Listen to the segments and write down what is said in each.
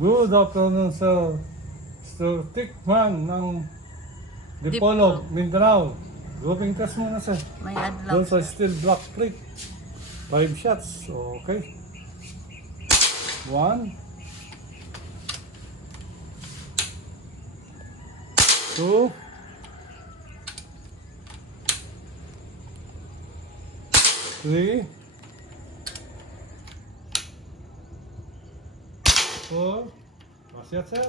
Good afternoon, sir. Mr. Tickman ng Dipolog, Mindanao. Grouping test muna, sir. May adlaw. Doon sa steel block plate. 5 shots. Okay. 1. 2. 3. 4. Last shot, sir.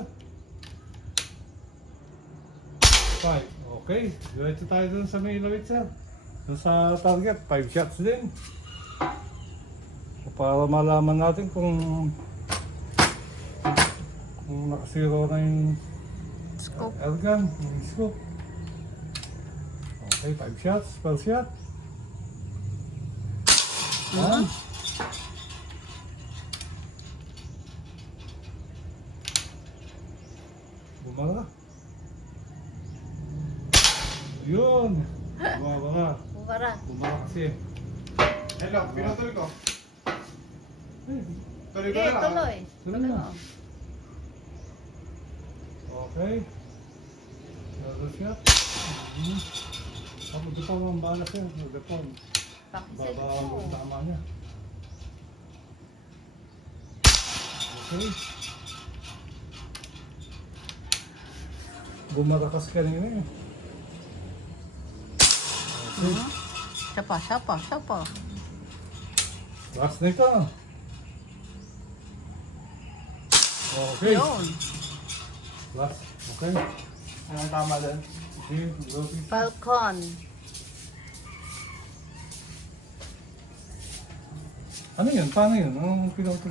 5. Okay. Diretso tayo dun sa may ilawit, sir. Dun sa target, 5 shots din. Para malaman natin kung nakasiro na yung Scope. airgun, yung scope. Okay, 5 shots, per shot. 1. Bumara. Yun. Bumara. Bumara. Bumara kasi. Hello, pinutuloy ko. Ay, Tuloy ko Sige, na lang. tuloy. tuloy na. Okay. Another shot. Ako dito ang bala siya. Dito. Pakiset Baba ang mo. tama niya. Okay. Bumarakas kanina eh. Okay. Sapa. Last na ito. Okay. Yun. Last. Okay. Anong tama doon? Okay. Grouping. Falcon. Ano yun? Paano yun? Anong pinutol?